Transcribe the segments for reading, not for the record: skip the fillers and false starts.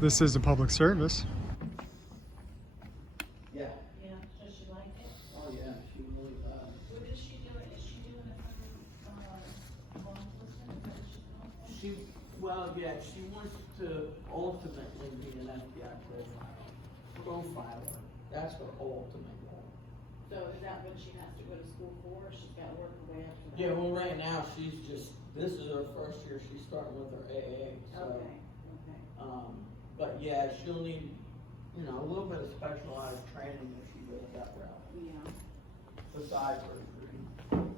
this is a public service. Yeah. Yeah, does she like it? Oh, yeah, she really does. What is she doing? Is she doing it from, law enforcement? Is that what she's doing? She wants to ultimately be an FBI profiler. That's her ultimate goal. So is that what she has to go to school for? She's got to work her way up to that? Yeah, well, right now, this is her first year, she's starting with her AA, so. Okay. But yeah, she'll need, a little bit of specialized training if she goes that route, Yeah. besides her degree.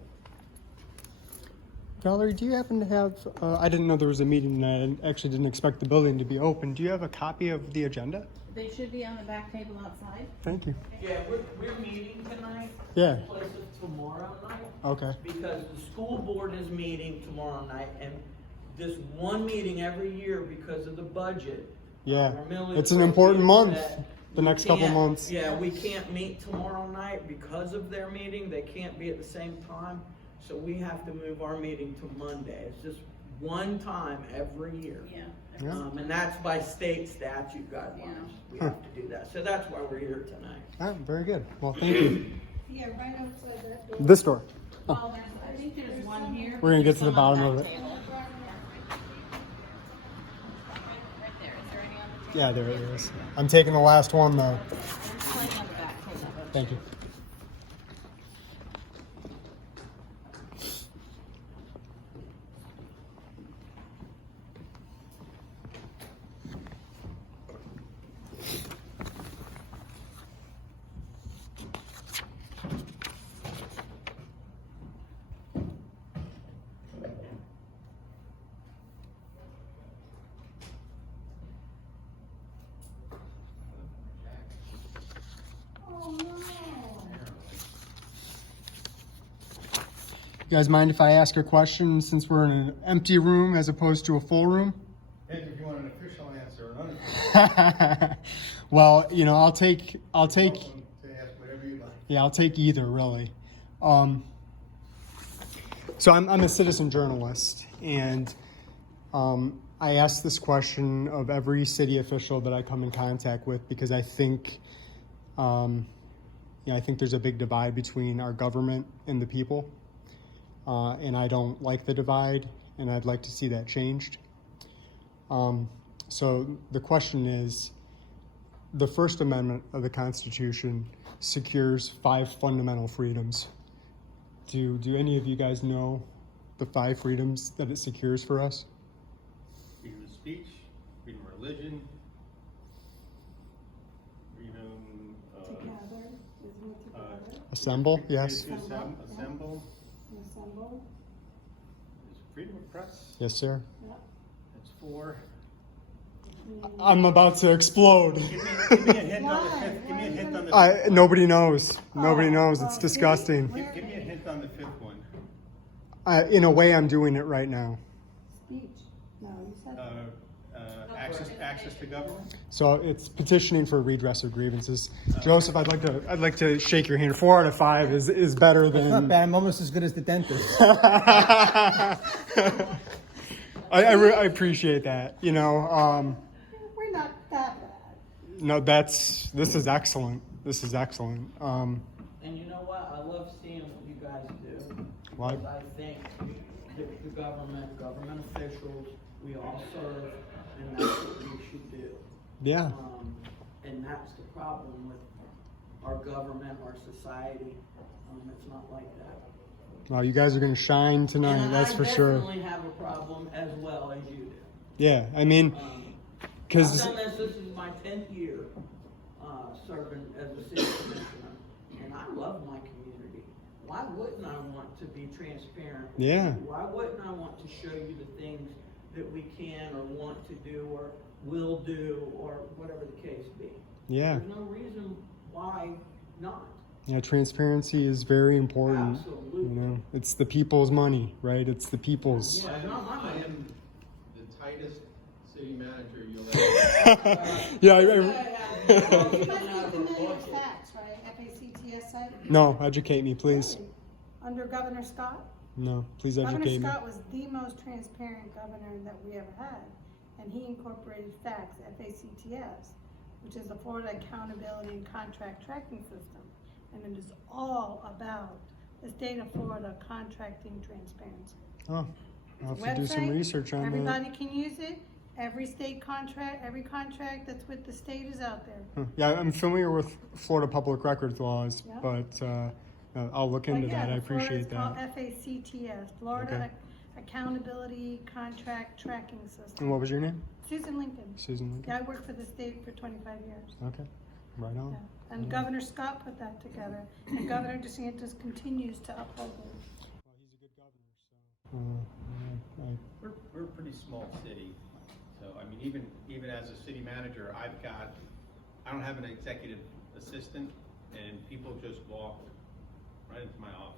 Valerie, do you happen to have, I didn't know there was a meeting tonight. I actually didn't expect the building to be open. Do you have a copy of the agenda? They should be on the back table outside. Thank you. Yeah, we're meeting tonight. Yeah. In place of tomorrow night. Okay. Because the school board is meeting tomorrow night, and this one meeting every year because of the budget. Yeah, our millage it's an rate important is month, that the we next couple can't- months. Yeah, we can't meet tomorrow night because of their meeting. They can't be at the same time. So we have to move our meeting to Monday. It's just one time every year. Yeah. Yeah. And that's by state statute guidelines. We have to do that. So that's why we're here tonight. All right, very good. Well, thank you. Yeah, right outside that door. This door. Well, I think there's one here. We're gonna get to the Some on bottom of back it. table. Right there. Is there any on the table? Yeah, there it is. I'm taking the last one though. Plenty on the back table. Thank you. Oh, no. You guys mind if I ask a question since we're in an empty room as opposed to a full room? And if you want an official answer or unofficial, Well, I'll take, welcome to ask whatever you like. yeah, I'll take either really. So I'm a citizen journalist, and I ask this question of every city official that I come in contact with because I think, I think there's a big divide between our government and the people, and I don't like the divide, and I'd like to see that changed. So the question is, the First Amendment of the Constitution secures 5 fundamental freedoms. Do any of you guys know the 5 freedoms that it secures for us? Freedom of speech, freedom of religion, freedom Together, isn't it together? Assemble, yes. to assemble, Assemble, is freedom of press, Yes, sir. yep. that's 4. I'm about to explode. Give me a hint on the 5th, give me a hint on the 5th. Nobody knows. Nobody Oh, knows. well, It's disgusting. Give me a hint on the 5th one. In a way, I'm doing it right now. Speech, no, you said. Access to government. So it's petitioning for redress of grievances. Joseph, I'd like to shake your hand. 4 out of 5 is better It's not than. bad. I'm almost as good as the dentist. I appreciate that. We're not that bad. No, this is excellent. This is excellent. And you know what? I love seeing what you guys do. Like? Because I think the government officials, we all serve, and that's what we should do. Yeah. And that's the problem with our government, our society. It's not like that. Well, you guys are going to shine tonight. And That's for sure. I definitely have a problem as well as you do. Yeah. I mean, I've 'cause done this is my 10th year serving as a city commissioner, and I love my community. Why wouldn't I want to be transparent with Yeah. you? Why wouldn't I want to show you the things that we can or want to do or will do or whatever the case be? yeah. There's no reason why not. Yeah, transparency is very important. Absolutely. It's the people's money, right? It's the people's. Yeah, it's not my I money. am the tightest city manager you'll ever. Yeah. You must be familiar with facts, right? FACTS site? No, educate me, please. Really? Under Governor Scott? No, please Governor educate me. Scott was the most transparent governor that we ever had. and he incorporated FACTS, F-A-C-T-S, which is the Florida Accountability and Contract Tracking System. And it is all about the state of Florida contracting transparency. Oh, I'll have to do some Website, research on that. everybody can use it. Every state contract, every contract that's with the state is out there. Huh. Yeah, I'm familiar with Florida public records laws, Yeah. but I'll look into But yeah, that. I the Florida appreciate is called that. FACTS, Florida Okay. Accountability Contract Tracking And System. what was your name? Susan Lincoln. Susan Lincoln? Yeah, I worked for the state for 25 years. Okay, right on. Yeah. And Governor Scott put that together, and Governor DeSantis continues to uphold it. Well, he's a good governor, so. We're a pretty small city, so I mean, even as a city manager, I don't have an executive assistant, and people just walk right into my office.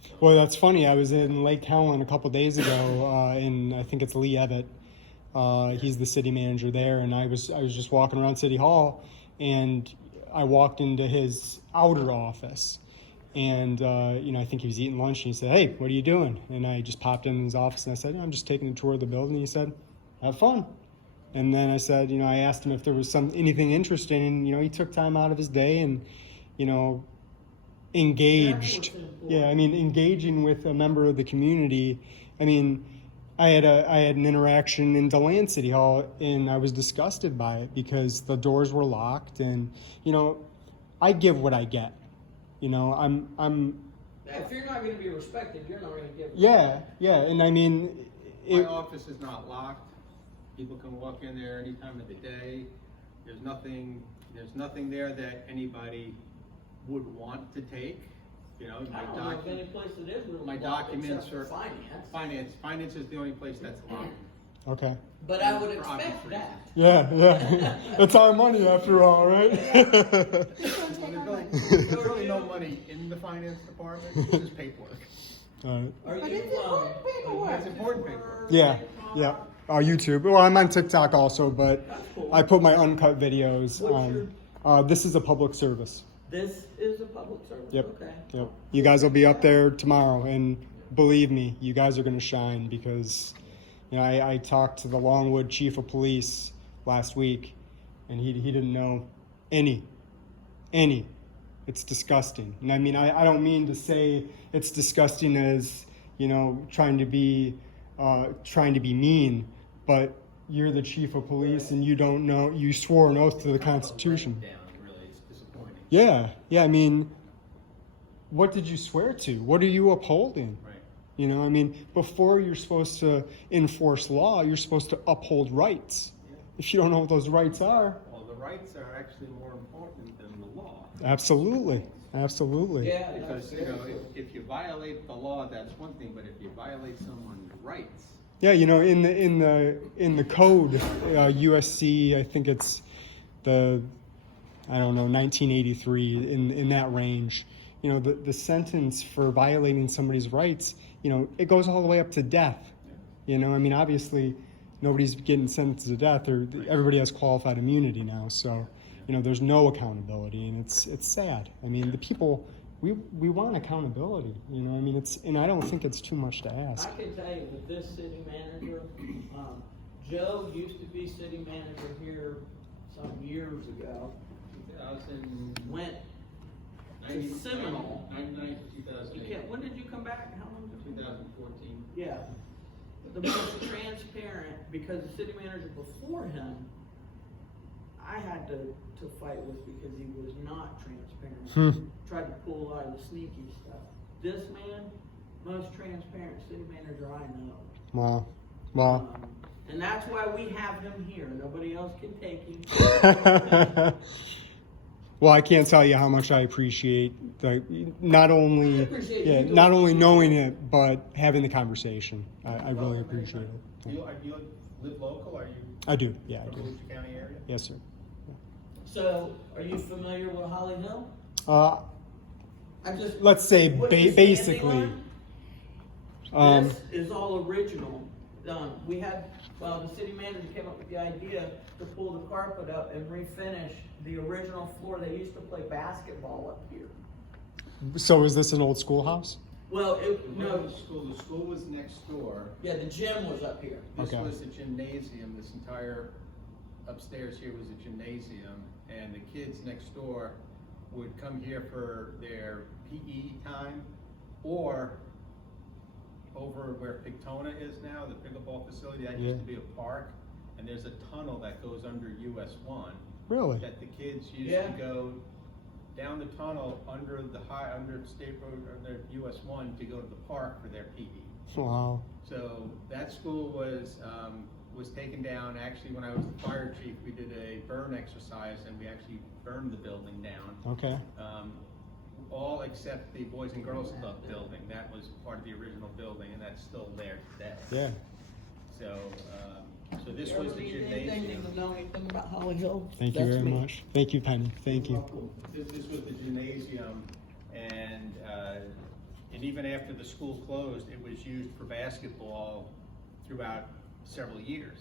So, Well, that's funny. I was in Lake Helen a couple days ago, and I think it's Lee Evatt. He's the city manager there, and I was just walking around City Hall, and I walked into his outer office, and I think he was eating lunch, and he said, "Hey, what are you doing?" And I just popped in his office, and I said, "I'm just taking a tour of the building." He said, "Have fun." And then I said, I asked him if there was anything interesting, and he took time out of his day and, engaged. That's what's important. Yeah, I mean, engaging with a member of the community. I mean, I had an interaction in DeLand City Hall, and I was disgusted by it because the doors were locked, and I give what I get. I'm If you're not gonna be respected, you're not gonna give. yeah, and I mean, my office is not locked. People can walk in there any time of the day. There's nothing there that anybody would want to take. I don't know of any place that is really my locked documents except for are finance is the only place that's locked. okay. But I would For obvious expect that. Yeah, it's our money after all, right? There's really no money in the finance department, it's just paperwork. All right. Are But you, it's important paperwork. It's important paperwork. Yeah. YouTube. Well, I'm on TikTok also, but That's cool. I put my uncut videos What's on. This is a public service. This is a public service. Yep. Okay. Yep. You guys will be up there tomorrow, and believe me, you guys are going to shine because, I talked to the Longwood chief of police last week, and he didn't know any. It's disgusting. And I mean, I don't mean to say it's disgusting as, trying to be mean, but you're the chief of police and you don't know, you swore an oath to the Constitution. Down, really, it's disappointing. Yeah, I mean, what did you swear to? What are you upholding? Right. I mean, before you're supposed to enforce law, you're supposed to uphold rights. Yeah. If you don't know what those rights are, Well, the rights are actually more important than the law. absolutely. Yeah. Because, that's very true. if you violate the law, that's one thing, but if you violate someone's rights, Yeah, in the code, USC, I think it's the 1983 in that range. The sentence for violating somebody's rights, it goes all the way up to death. I mean, obviously, nobody's getting sentenced to death, or everybody has qualified immunity now. So, there's no accountability, and it's sad. I mean, the people. We want accountability, I mean, and I don't think it's too much to ask. I can tell you that this city manager, Joe used to be city manager here some years ago. 2000, Went to 90 Seminole. 99 to 2008, When did you come back? How long did you? 2014. Yeah. But the most transparent, because the city manager before him, I had to fight with because he was not transparent. Tried to pull a lot of the sneaky stuff. This man, most transparent city manager I know. Wow. And that's why we have him here. Nobody else can take him. Well, I can't tell you how much I appreciate not only appreciate you not doing only it. knowing it, but having the conversation. I really appreciate it. Do you live local? Are you I do. Yeah, I from the do. Volusia County area? Yes, sir. So, are you familiar with Holly Hill? I just Let's say what you're standing basically. on, this is all original. We had the city manager came up with the idea to pull the carpet up and refinish the original floor. They used to play basketball up here. So is this an old schoolhouse? Well, It no, wasn't the school was next door. yeah, the gym was up here. This Okay. was a gymnasium, this entire upstairs here was a gymnasium, and the kids next door would come here for their PE time, or over where Pictona is now, the pickleball facility, that used to be a park, and there's a tunnel that goes under US 1, Really? that the kids used Yeah. to go down the tunnel under State Road, under US 1 to go to the park for their PE. Wow. So that school was taken down. Actually, when I was the fire chief, we did a burn exercise and we actually burned the building down. Okay. All except the Boys and Girls Club building. That was part of the original building and that's still there today. Yeah. So, so this was the Anything, gymnasium. to know anything about Holly Hill? Thank you That's very me. much. Thank you, Penny. Thank you. Welcome. This was the gymnasium, and even after the school closed, it was used for basketball throughout several years.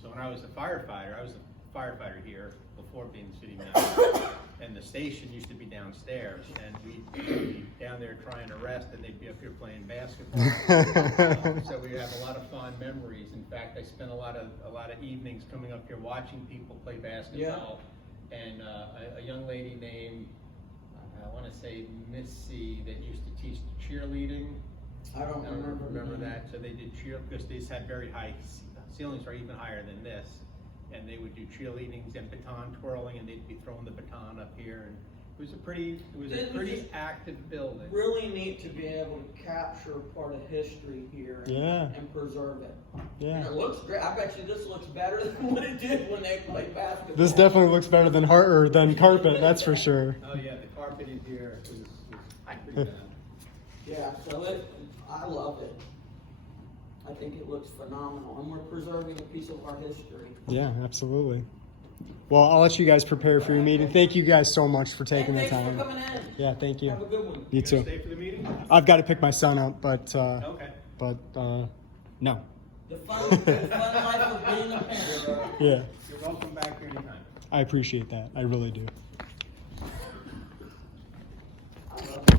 So when I was a firefighter here before being city manager, and the station used to be downstairs, and we'd be down there trying to rest, and they'd be up here playing basketball. So we have a lot of fond memories. In fact, I spent a lot of evenings coming up here watching people play basketball. And a young lady named, I want to say Missy, that used to teach cheerleading. I don't remember that. So they did cheer, because these had very high ceilings, are even higher than this. And they would do cheerleadings and baton twirling, and they'd be throwing the baton up here. And it was a pretty active building. Really neat to be able to capture part of history here and, Yeah. and preserve it. Yeah. And it looks great. I bet you this looks better than what it did when they played basketball. This definitely looks better than carpet, that's for sure. Oh yeah, the carpet in here was pretty bad. Yeah, so I love it. I think it looks phenomenal, and we're preserving a piece of our history. Yeah, absolutely. Well, I'll let you guys prepare for your meeting. Thank you guys so much for taking the Thanks time. for coming in. Yeah, thank you. Have a good one. You gonna too. Stay for the meeting? I've got to pick my son up, but Okay. no. The fun life of being a parent. Yeah, You're welcome back here anytime. I appreciate that. I really do. I love it.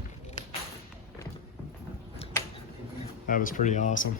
That was pretty awesome.